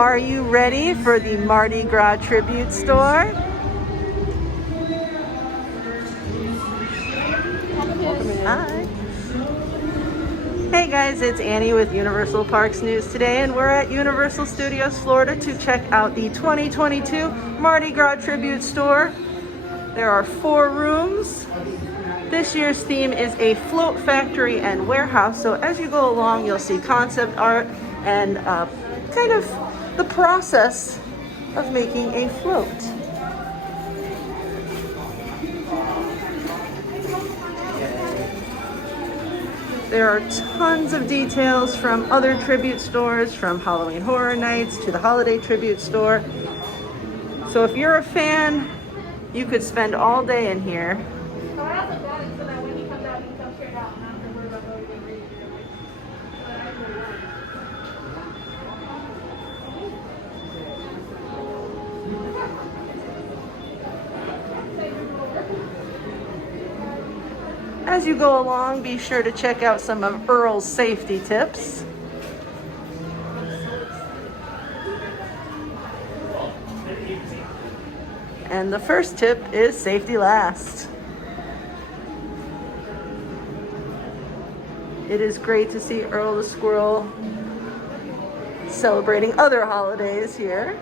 Are you ready for the Mardi Gras tribute store? Hi. Hey guys, it's Annie with Universal Parks News today, and we're at Universal Studios Florida to check out the 2022 Mardi Gras tribute store. There are 4 rooms. This year's theme is a float factory and warehouse, so as you go along you'll see concept art and kind of the process of making a float. There are tons of details from other tribute stores, from Halloween Horror Nights to the Holiday Tribute Store. So if you're a fan, you could spend all day in here. As you go along, be sure to check out some of Earl's safety tips. And the first tip is safety last. It is great to see Earl the squirrel celebrating other holidays here.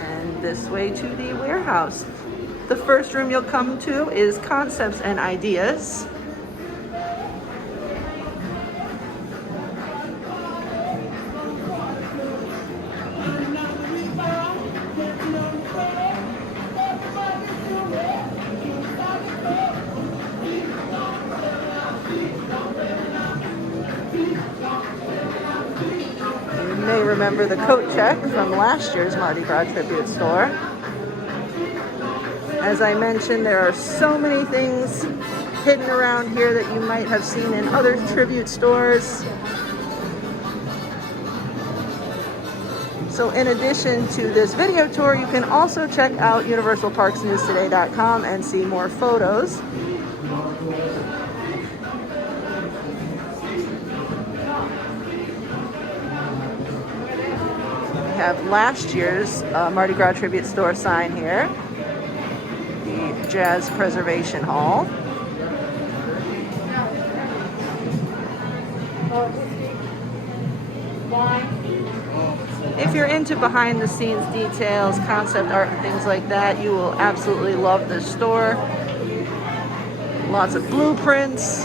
And this way to the warehouse. The first room you'll come to is Concepts and Ideas. You may remember the coat check from last year's Mardi Gras tribute store. As I mentioned, there are so many things hidden around here that you might have seen in other tribute stores. So in addition to this video tour, you can also check out universalparksnewstoday.com and see more photos. We have last year's Mardi Gras tribute store sign here. Jazz Preservation Hall. If you're into behind the scenes details, concept art and things like that, you will absolutely love this store. Lots of blueprints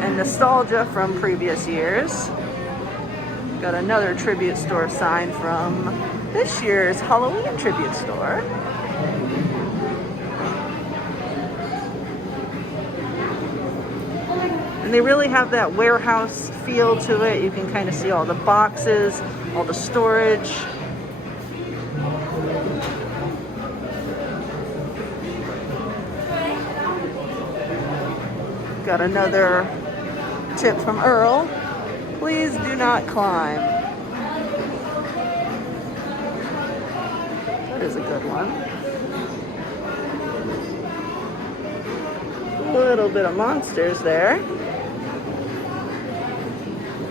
and nostalgia from previous years. Got another tribute store sign from this year's Halloween tribute store. They really have that warehouse feel to it. You can kind of see all the boxes, all the storage. Got another tip from Earl. Please do not climb. That is a good one. A little bit of monsters there.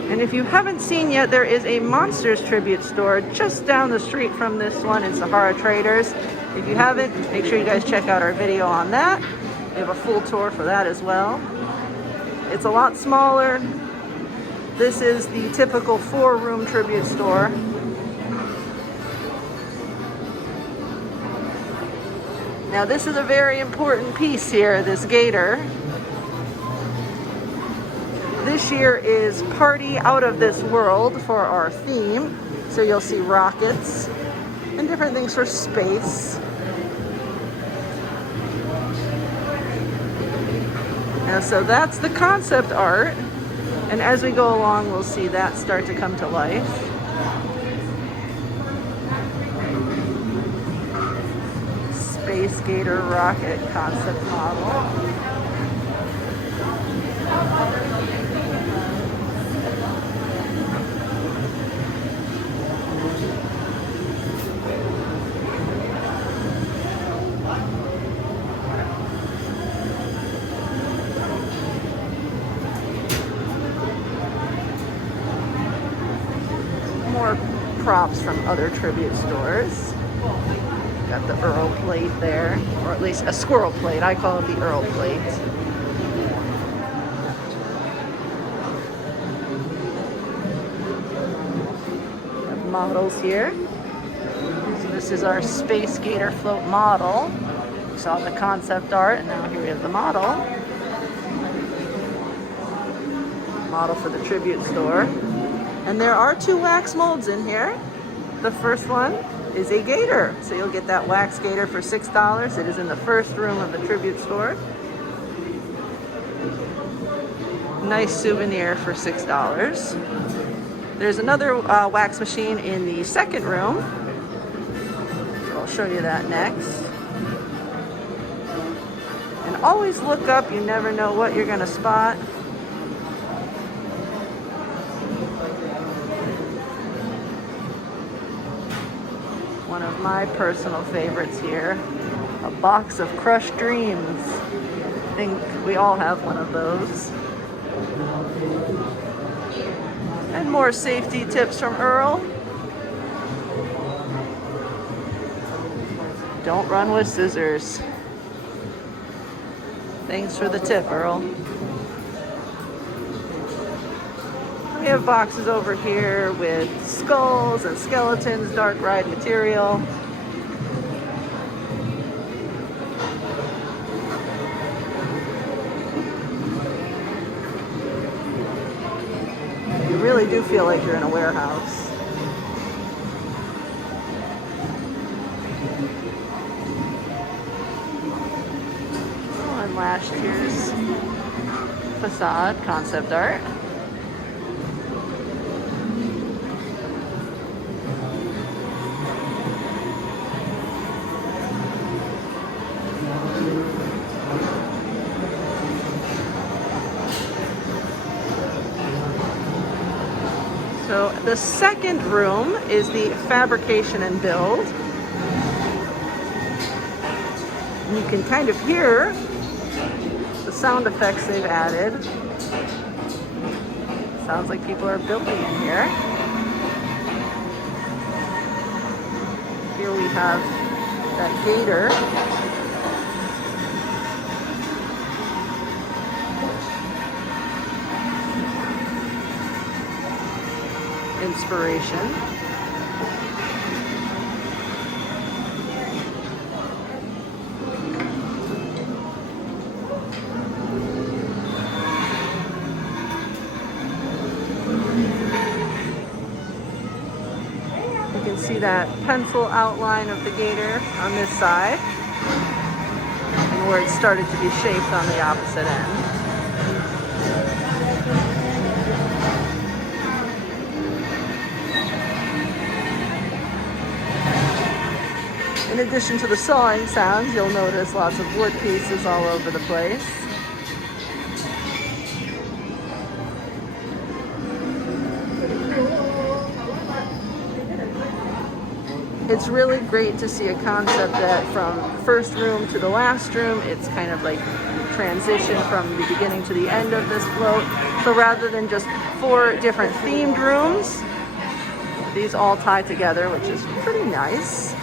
And if you haven't seen yet, there is a Monsters tribute store just down the street from this one in Sahara Traders. If you haven't, make sure you guys check out our video on that. We have a full tour for that as well. It's a lot smaller. This is the typical 4-room tribute store. Now this is a very important piece here, this gator. This year is Party Out of This World for our theme. So you'll see rockets and different things for space. And so that's the concept art. And as we go along, we'll see that start to come to life. Space Gator rocket concept model. props from other tribute stores. Got the Earl plate there, or at least a squirrel plate. I call it the Earl plate. Have models here. So this is our Space Gator float model. We saw the concept art, and now here we have the model. Model for the tribute store. And there are 2 wax molds in here. The first one is a gator. So you'll get that wax gator for $6. It is in the first room of the tribute store. Nice souvenir for $6. There's another wax machine in the second room. So I'll show you that next. And always look up, you never know what you're gonna spot. One of my personal favorites here, a box of crushed dreams. I think we all have one of those. And more safety tips from Earl. Don't run with scissors. Thanks for the tip, Earl. We have boxes over here with skulls and skeletons, dark ride material. You really do feel like you're in a warehouse. Oh, and last year's facade concept art. So the second room is the fabrication and build. And you can kind of hear the sound effects they've added. Sounds like people are building in here. Here we have that gator. Inspiration. You can see that pencil outline of the gator on this side, and where it started to be shaped on the opposite end. In addition to the sawing sounds, you'll notice lots of wood pieces all over the place. It's really great to see a concept that from first room to the last room, it's kind of like transition from the beginning to the end of this float. So rather than just 4 different themed rooms, these all tie together, which is pretty nice.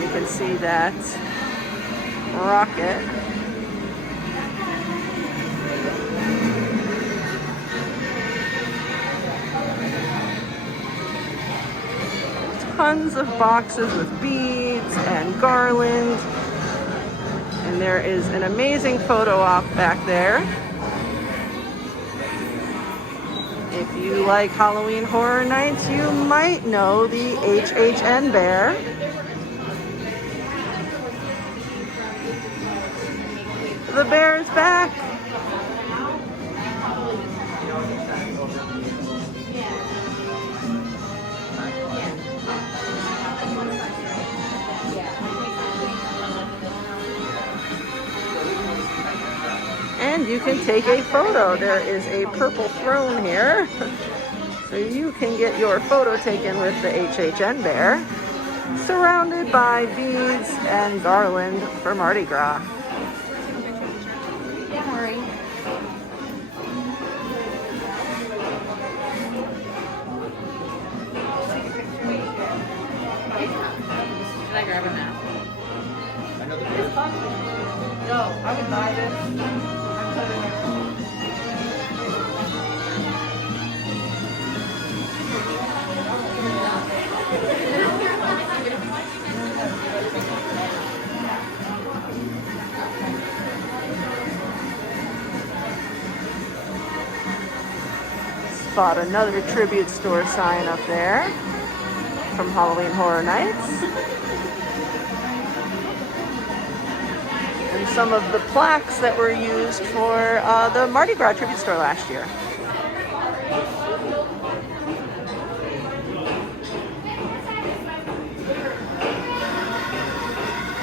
You can see that rocket. Tons of boxes with beads and garland. And there is an amazing photo op back there. If you like Halloween Horror Nights, you might know the HHN bear. The bear is back. And you can take a photo. There is a purple throne here. So you can get your photo taken with the HHN bear, surrounded by beads and garland for Mardi Gras. Don't worry. I grab a map? No, I would buy this. I'm putting it. Spot another tribute store sign up there from Halloween Horror Nights. And some of the plaques that were used for the Mardi Gras tribute store last year.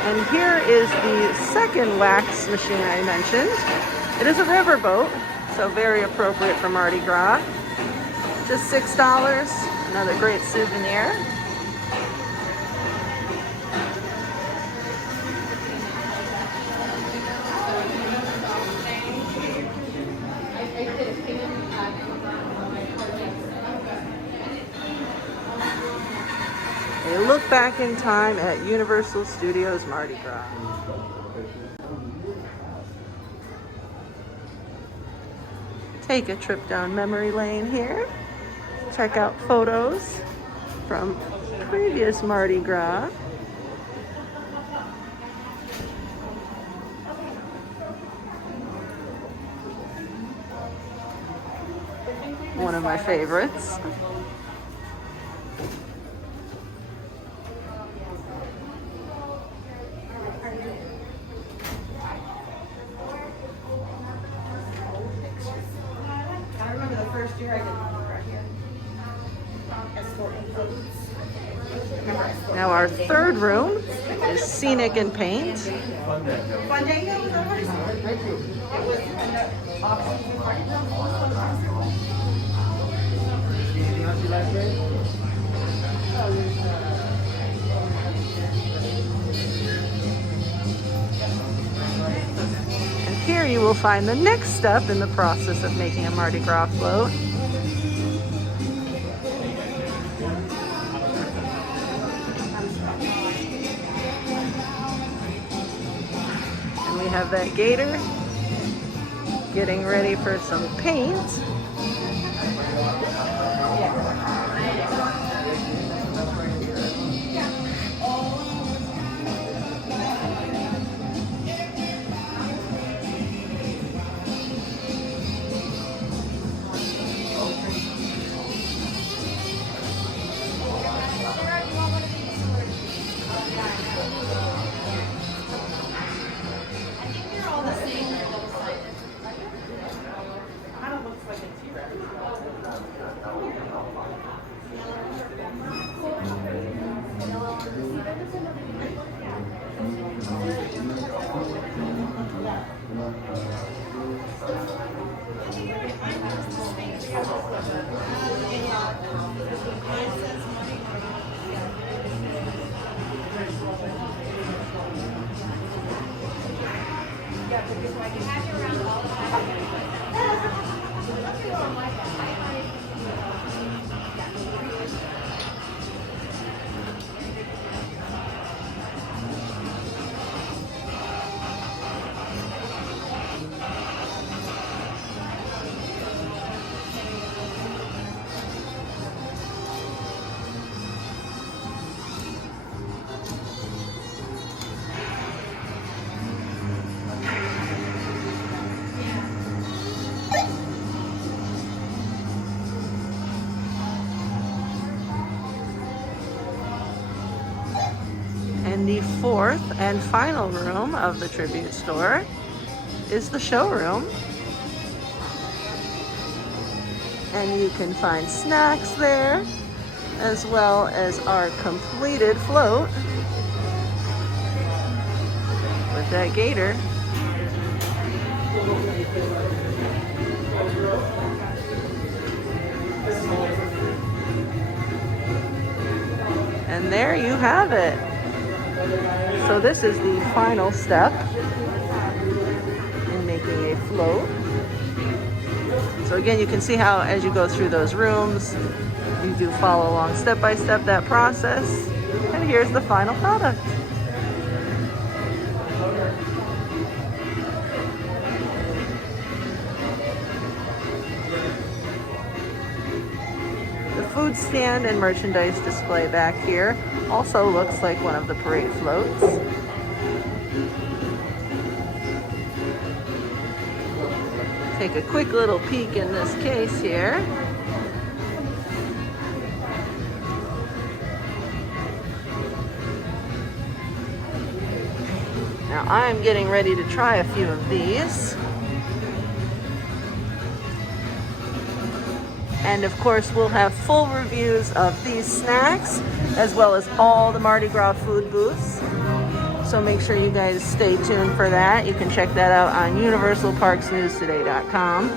And here is the second wax machine I mentioned. It is a riverboat, so very appropriate for Mardi Gras. Just $6, another great souvenir. A look back in time at Universal Studios Mardi Gras. Take a trip down memory lane here. Check out photos from previous Mardi Gras. One of my favorites. I remember the first year I did right here. Now our third room is Scenic and Paint. Fandango was over. It was off-season party. And here you will find the next step in the process of making a Mardi Gras float. And we have that gator getting ready for some paint. And the fourth and final room of the tribute store is the showroom. And you can find snacks there, as well as our completed float with that gator. And there you have it. So this is the final step in making a float. So again, you can see how as you go through those rooms, you do follow along step by step that process. And here's the final product. The food stand and merchandise display back here also looks like one of the parade floats. Take a quick little peek in this case here. Now I'm getting ready to try a few of these. And of course we'll have full reviews of these snacks as well as all the Mardi Gras food booths. So make sure you guys stay tuned for that. You can check that out on universalparksnewstoday.com.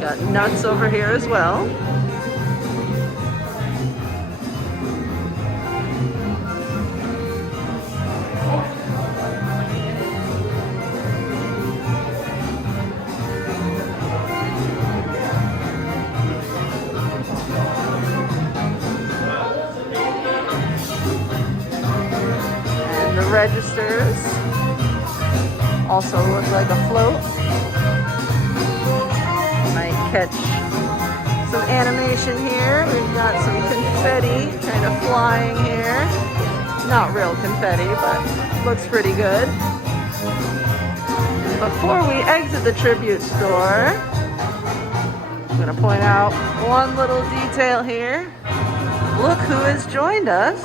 Got nuts over here as well. Registers also look like a float. Might catch some animation here. We've got some confetti kind of flying here. Not real confetti, but looks pretty good. Before we exit the tribute store, I'm going to point out one little detail here. Look who has joined us.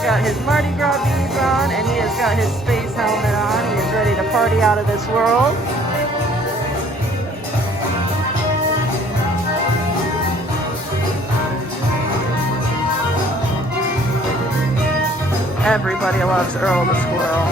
Got his Mardi Gras beads on, and he has got his space helmet on. He is ready to party out of this world. Everybody loves Earl the Squirrel.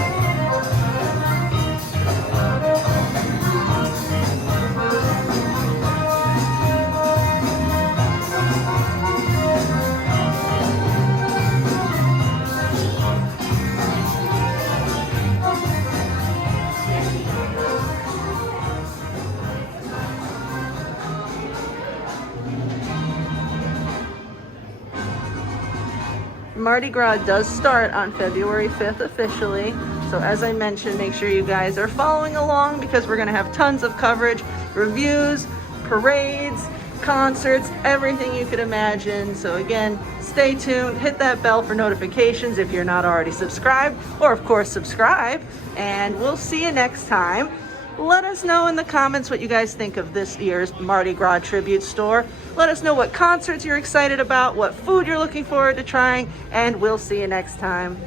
Mardi Gras does start on February 5th officially. So as I mentioned, make sure you guys are following along because we're going to have tons of coverage, reviews, parades, concerts, everything you could imagine. So again, stay tuned, hit that bell for notifications if you're not already subscribed, or of course subscribe, and we'll see you next time. Let us know in the comments what you guys think of this year's Mardi Gras tribute store. Let us know what concerts you're excited about, what food you're looking forward to trying, and we'll see you next time.